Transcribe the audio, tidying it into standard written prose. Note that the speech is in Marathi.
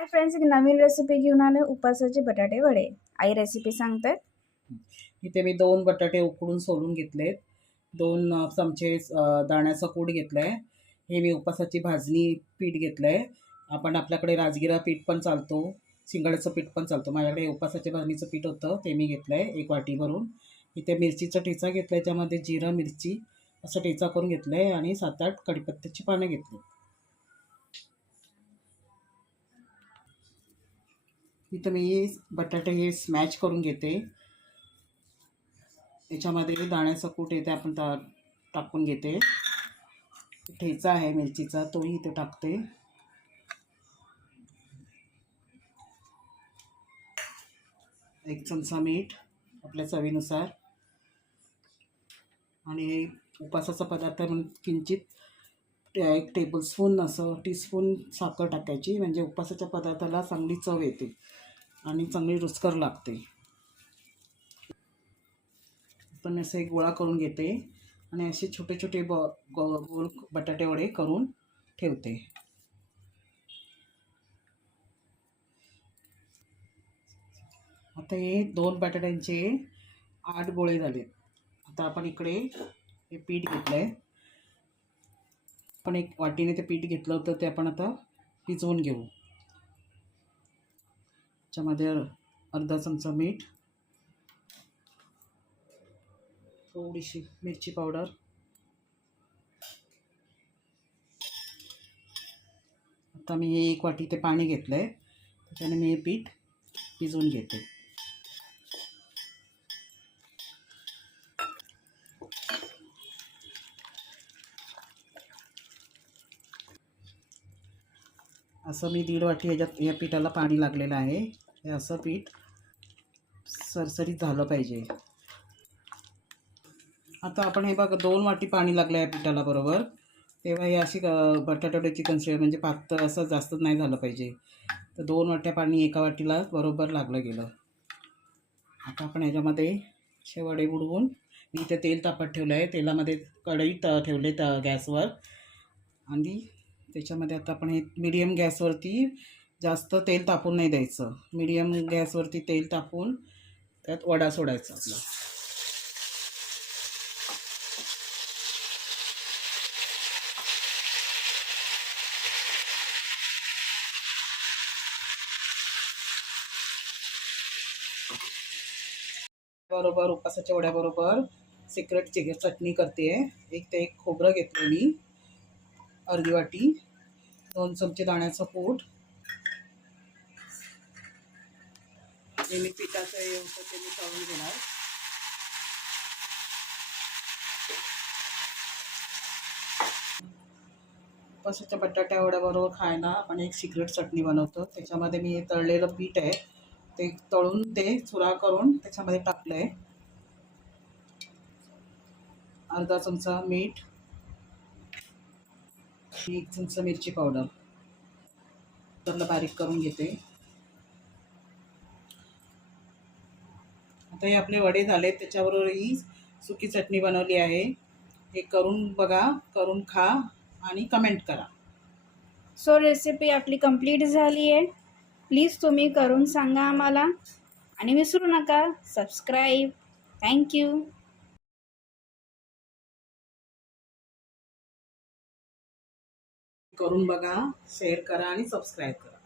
हाय फ्रेंड्स, एक नवीन रेसिपी घेऊन आले. उपासाचे बटाटे वडे. आई रेसिपी सांगतात. इथे मी 2 बटाटे उकडून सोलून घेतलेत. 2 चमचे दाण्याचं कूट घेतलं आहे. हे मी उपासाची भाजणी पीठ घेतलं आहे. आपल्याकडे राजगिरा पीठ पण चालतो, शिंगाड्याचं पीठ पण चालतं. माझ्याकडे उपासाच्या भाजणीचं पीठ होतं, ते मी घेतलं आहे 1 वाटी भरून. इथे मिरचीचा ठेचा घेतला आहे, त्याच्यामध्ये जिरं, मिरची असं ठेचा करून घेतलं आहे आणि 7-8 कढीपत्त्याची पानं घेतली. इथं मी बटाटे हे स्मॅश करून घेते. याच्यामध्ये दाण्याचा कूट येते, आपण टाकून घेते. ठेचा आहे मिरचीचा, तोही इथे टाकते. एक चमचा मीठ आपल्या चवीनुसार. आणि उपासाचा पदार्थ म्हणून किंचित 1 टेबलस्पून असं टीस्पून साखर टाकायची, म्हणजे उपासाच्या पदार्थाला चांगली चव येते आणि चांगली रुचकर लागते. पण असं एक गोळा करून घेते आणि असे छोटे छोटे गोल बटाटे वडे करून ठेवते. आता हे 2 बटाट्यांचे 8 गोळे झालेत. आता आपण इकडे हे पीठ घेतलं आहे. आपण 1 वाटीने ते पीठ घेतलं होतं, ते आपण आता भिजवून घेऊ. त्याच्यामध्ये अर्धा चमचा मीठ, थोडीशी मिरची पावडर, आता मी हे 1 वाटी ते पाणी घेतलं आहे, त्याच्याने मी हे पीठ भिजवून घेते. असं मी 1.5 वाटी या पिठाला पाणी लागलेलं आहे. हे असं पीठ सरसरीत झालं पाहिजे. आता आपण हे बघा 2 वाटी पाणी लागलं आहे पिठाला बरोबर. तेव्हा हे अशी बटाट्याची कन्सिस्टन्सी, म्हणजे पातळ असं जास्त नाही झालं पाहिजे. तर 2 वाट्या पाणी 1 वाटीला बरोबर लागलं गेलं. आता आपण ह्याच्यामध्ये वडे बुडवून, मी इथे तेल तापत ठेवलं आहे. तेलामध्ये कढई ठेवले गॅसवर, आणि त्याच्यामध्ये आता आपण हे मीडियम गॅसवरती, जास्त तेल तापून नाही द्यायचं. मीडियम गॅसवरती तेल तापून त्यात वडा सोडायचा आपला. बरोबर उपासाच्या वड्याबरोबर सिक्रेट चटणी करते. एक खोबरं घेतलं मी अर्धी वाटी, 2 चमचे दाण्याचं कूट, हे मी पिठाचं हे होतं ते मी तळून घेणार. उपासाच्या बटाट्या वड्याबरोबर खायला आपण एक सिक्रेट चटणी बनवतो. त्याच्यामध्ये मी हे तळलेलं पीठ आहे, ते तळून ते चुरा करून त्याच्यामध्ये टाकलं आहे. अर्धा चमचा मीठ, 1 चमचा मिरची पावडर, त्याला बारीक करून घेते. आता हे आपले वडे झाले, त्याच्याबरोबर ही सुकी चटणी बनवली आहे. हे करून बघा, करून खा आणि कमेंट करा. सो रेसिपी आपली कंप्लीट झाली आहे. प्लीज तुम्ही करून सांगा आम्हाला, आणि विसरू नका सबस्क्राईब. थँक्यू. करून बघा, शेअर करा आणि सबस्क्राईब करा.